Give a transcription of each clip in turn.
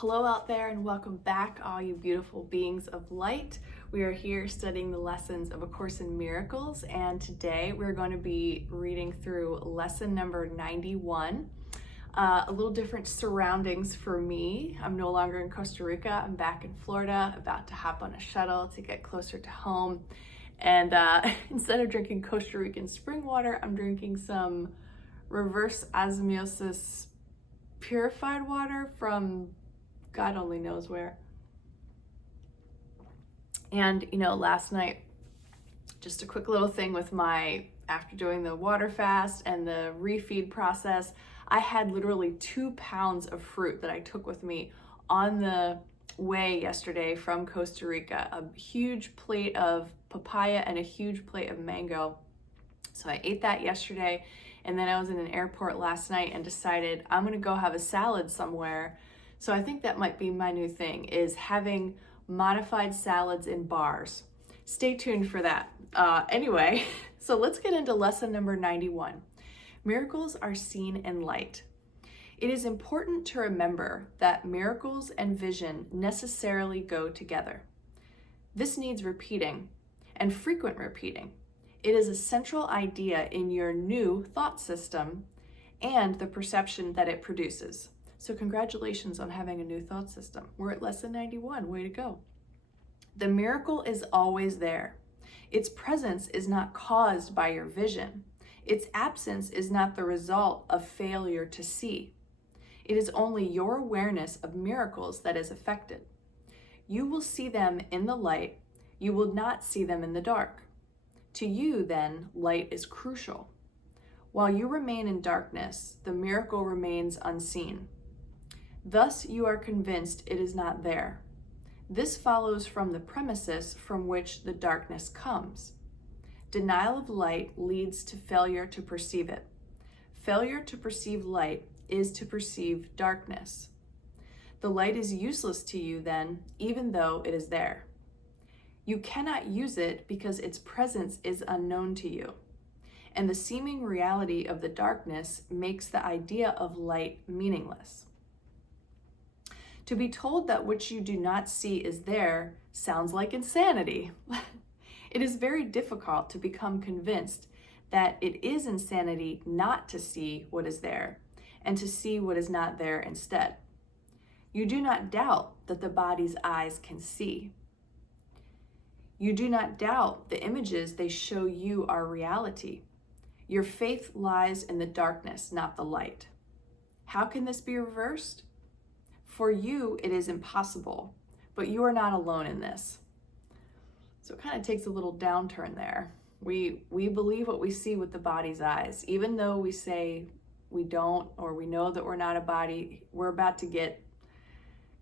Hello out there and welcome back, all you beautiful beings of light. We are here studying the lessons of A Course in Miracles, and today we're going to be reading through lesson number 91. A little different surroundings for me. I'm no longer in Costa Rica. I'm back in Florida, about to hop on a shuttle to get closer to home. And instead of drinking Costa Rican spring water, I'm drinking some reverse osmosis purified water from God only knows where. And last night, just a quick little thing with after doing the water fast and the refeed process, I had literally 2 pounds of fruit that I took with me on the way yesterday from Costa Rica. A huge plate of papaya and a huge plate of mango. So I ate that yesterday, and then I was in an airport last night and decided I'm gonna go have a salad somewhere. So I think that might be my new thing, is having modified salads in bars. Stay tuned for that. Anyway, so let's get into lesson number 91. Miracles are seen in light. It is important to remember that miracles and vision necessarily go together. This needs repeating, and frequent repeating. It is a central idea in your new thought system and the perception that it produces. So congratulations on having a new thought system. We're at lesson 91, way to go. The miracle is always there. Its presence is not caused by your vision. Its absence is not the result of failure to see. It is only your awareness of miracles that is affected. You will see them in the light. You will not see them in the dark. To you, then, light is crucial. While you remain in darkness, the miracle remains unseen. Thus, you are convinced it is not there. This follows from the premises from which the darkness comes. Denial of light leads to failure to perceive it. Failure to perceive light is to perceive darkness. The light is useless to you then, even though it is there. You cannot use it because its presence is unknown to you. And the seeming reality of the darkness makes the idea of light meaningless. To be told that which you do not see is there sounds like insanity. It is very difficult to become convinced that it is insanity not to see what is there and to see what is not there instead. You do not doubt that the body's eyes can see. You do not doubt the images they show you are reality. Your faith lies in the darkness, not the light. How can this be reversed? For you, it is impossible, but you are not alone in this. So it kind of takes a little downturn there. We believe what we see with the body's eyes. Even though we say we don't, or we know that we're not a body, we're about to get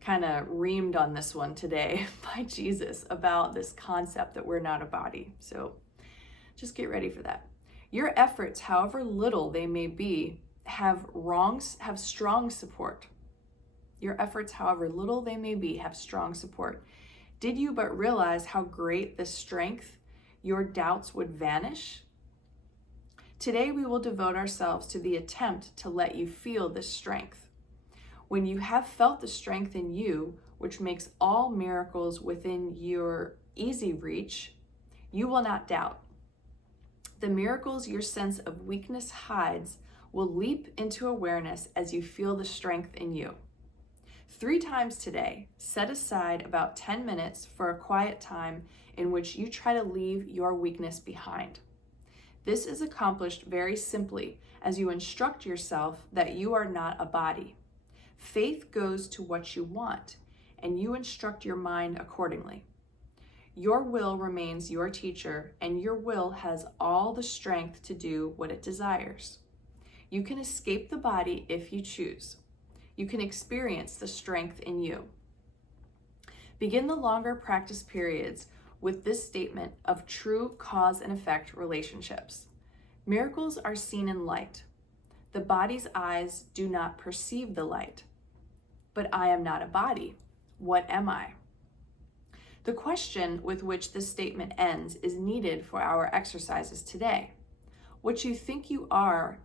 kind of reamed on this one today by Jesus about this concept that we're not a body. So just get ready for that. Your efforts, however little they may be, have strong support. Your efforts, however little they may be, have strong support. Did you but realize how great the strength, your doubts would vanish? Today we will devote ourselves to the attempt to let you feel this strength. When you have felt the strength in you, which makes all miracles within your easy reach, you will not doubt. The miracles your sense of weakness hides will leap into awareness as you feel the strength in you. 3 times today, set aside about 10 minutes for a quiet time in which you try to leave your weakness behind. This is accomplished very simply as you instruct yourself that you are not a body. Faith goes to what you want, and you instruct your mind accordingly. Your will remains your teacher, and your will has all the strength to do what it desires. You can escape the body if you choose. You can experience the strength in you. Begin the longer practice periods with this statement of true cause and effect relationships. Miracles are seen in light. The body's eyes do not perceive the light. But I am not a body. What am I? The question with which this statement ends is needed for our exercises today. What you think you are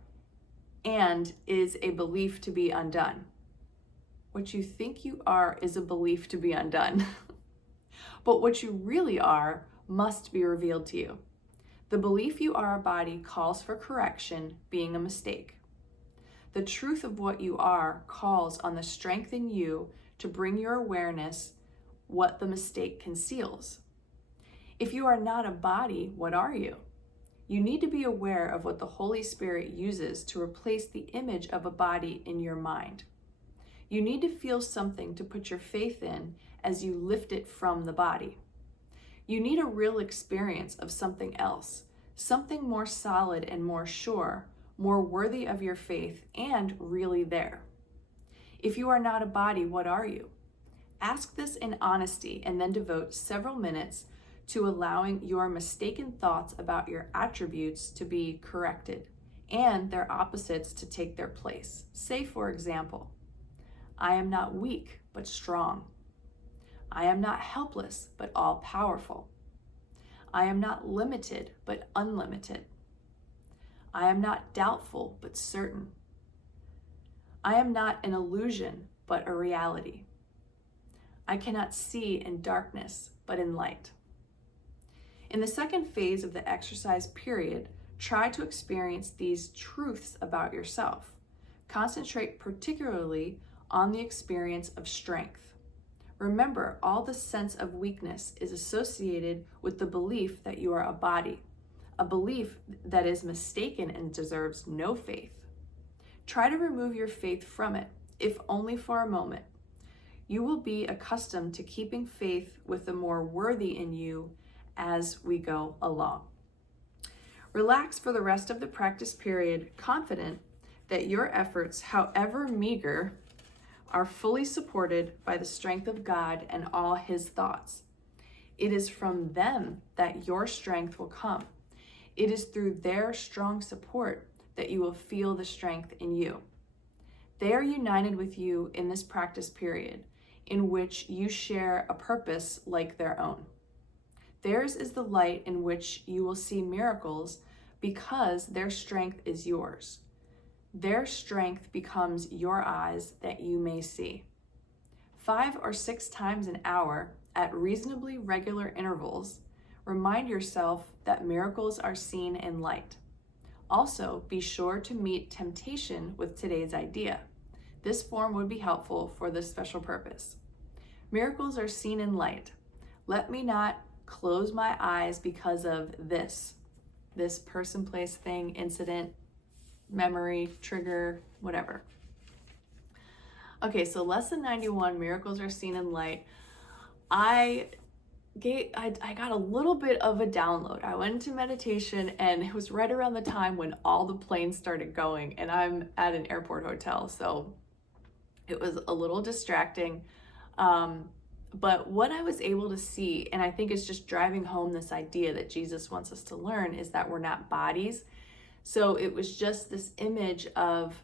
and is a belief to be undone. What you think you are is a belief to be undone. But what you really are must be revealed to you. The belief you are a body calls for correction, being a mistake. The truth of what you are calls on the strength in you to bring your awareness what the mistake conceals. If you are not a body, what are you? You need to be aware of what the Holy Spirit uses to replace the image of a body in your mind. You need to feel something to put your faith in as you lift it from the body. You need a real experience of something else, something more solid and more sure, more worthy of your faith and really there. If you are not a body, what are you? Ask this in honesty and then devote several minutes to allowing your mistaken thoughts about your attributes to be corrected and their opposites to take their place. Say, for example, I am not weak, but strong. I am not helpless, but all-powerful. I am not limited, but unlimited. I am not doubtful, but certain. I am not an illusion, but a reality. I cannot see in darkness, but in light. In the second phase of the exercise period, try to experience these truths about yourself. Concentrate particularly on the experience of strength. Remember, all the sense of weakness is associated with the belief that you are a body, a belief that is mistaken and deserves no faith. Try to remove your faith from it, if only for a moment. You will be accustomed to keeping faith with the more worthy in you as we go along. Relax for the rest of the practice period, confident that your efforts, however meager, are fully supported by the strength of God and all His thoughts. It is from them that your strength will come. It is through their strong support that you will feel the strength in you. They are united with you in this practice period, in which you share a purpose like their own. Theirs is the light in which you will see miracles because their strength is yours. Their strength becomes your eyes that you may see. 5 or 6 times an hour, at reasonably regular intervals, remind yourself that miracles are seen in light. Also, be sure to meet temptation with today's idea. This form would be helpful for this special purpose. Miracles are seen in light. Let me not close my eyes because of this person, place, thing, incident, memory, trigger, whatever. Okay, so lesson 91, miracles are seen in light. I got a little bit of a download. I went into meditation and it was right around the time when all the planes started going, and I'm at an airport hotel, so it was a little distracting. But what I was able to see, and I think it's just driving home this idea that Jesus wants us to learn, is that we're not bodies. So it was just this image of,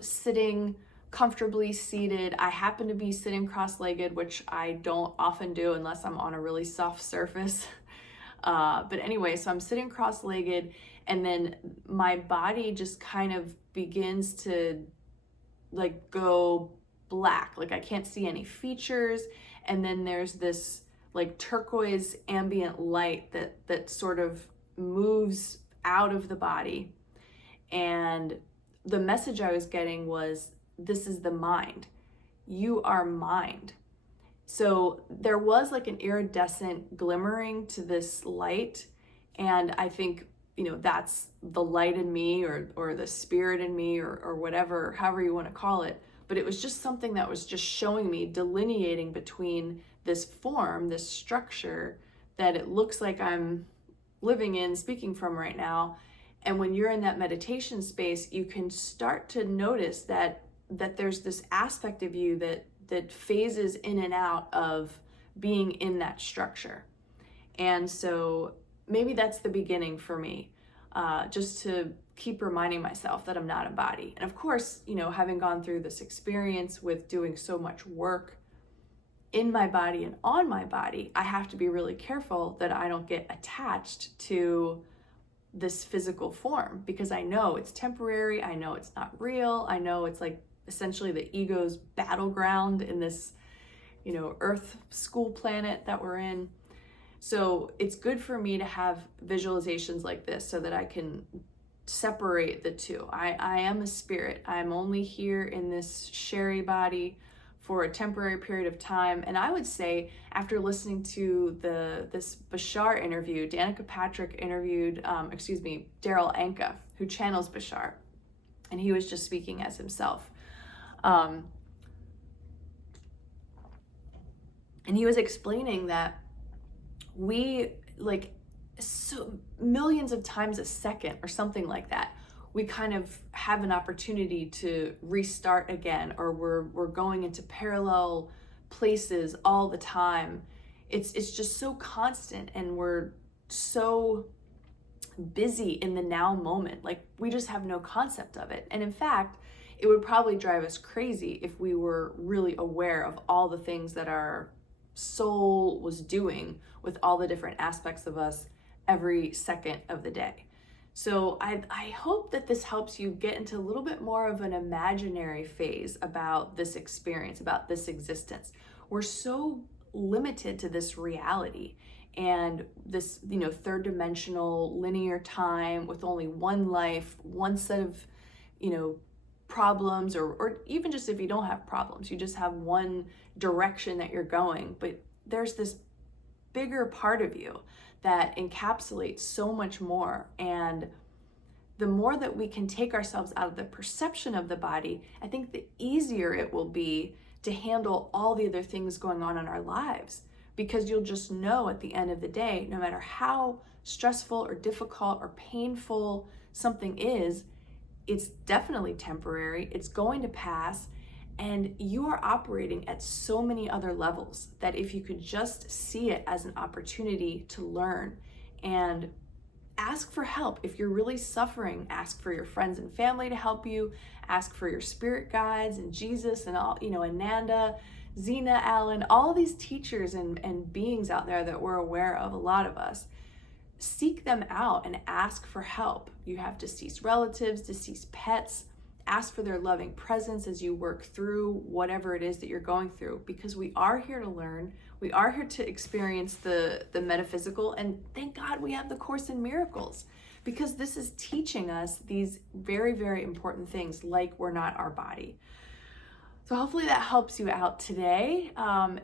sitting comfortably seated. I happen to be sitting cross-legged, which I don't often do unless I'm on a really soft surface. But anyway, so I'm sitting cross-legged, and then my body just kind of begins to go black. I can't see any features. And then there's this turquoise ambient light that sort of moves out of the body. And the message I was getting was, this is the mind. You are mind. So there was an iridescent glimmering to this light. And I think, that's the light in me or the spirit in me or whatever, however you want to call it. But it was just something that was just showing me, delineating between this form, this structure that it looks like I'm living in, speaking from right now. And when you're in that meditation space, you can start to notice that there's this aspect of you that phases in and out of being in that structure. And so maybe that's the beginning for me, just to keep reminding myself that I'm not a body. And of course, having gone through this experience with doing so much work in my body and on my body, I have to be really careful that I don't get attached to this physical form, because I know it's temporary. I know it's not real. I know it's essentially the ego's battleground in this, Earth school planet that we're in. So it's good for me to have visualizations like this so that I can separate the two. I am a spirit. I'm only here in this sherry body for a temporary period of time. And I would say, after listening to this Bashar interview, Danica Patrick interviewed, Daryl Anka, who channels Bashar, and he was just speaking as himself. And he was explaining that we, so millions of times a second or something like that, we kind of have an opportunity to restart again, or we're going into parallel places all the time. It's just so constant, and we're so busy in the now moment. Like, we just have no concept of it. And in fact, it would probably drive us crazy if we were really aware of all the things that our soul was doing with all the different aspects of us every second of the day. So I hope that this helps you get into a little bit more of an imaginary phase about this experience, about this existence. We're so limited to this reality and this, third dimensional linear time with only one life, one set of, problems, or even just if you don't have problems, you just have one direction that you're going. But there's this bigger part of you that encapsulates so much more. And the more that we can take ourselves out of the perception of the body, I think the easier it will be to handle all the other things going on in our lives. Because you'll just know at the end of the day, no matter how stressful or difficult or painful something is, it's definitely temporary, it's going to pass, and you are operating at so many other levels that if you could just see it as an opportunity to learn and ask for help. If you're really suffering, ask for your friends and family to help you, ask for your spirit guides and Jesus and all, Ananda, Zena, Allen, all these teachers and beings out there that we're aware of, a lot of us. Seek them out and ask for help. You have deceased relatives, deceased pets. Ask for their loving presence as you work through whatever it is that you're going through, because we are here to learn. We are here to experience the metaphysical, and thank God we have the Course in Miracles, because this is teaching us these very, very important things, like we're not our body. So hopefully that helps you out today.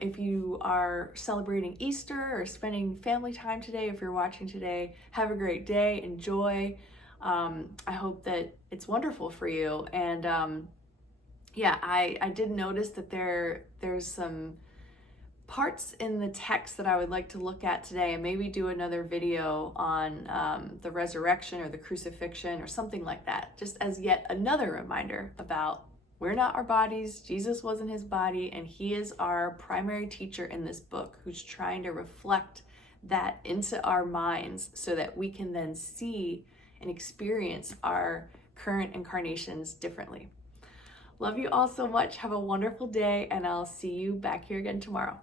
If you are celebrating Easter or spending family time today, if you're watching today, have a great day, enjoy. I hope that it's wonderful for you. And I did notice that there's some parts in the text that I would like to look at today, and maybe do another video on the resurrection or the crucifixion or something like that, just as yet another reminder about we're not our bodies, Jesus wasn't his body, and he is our primary teacher in this book who's trying to reflect that into our minds so that we can then see and experience our current incarnations differently. Love you all so much. Have a wonderful day, and I'll see you back here again tomorrow.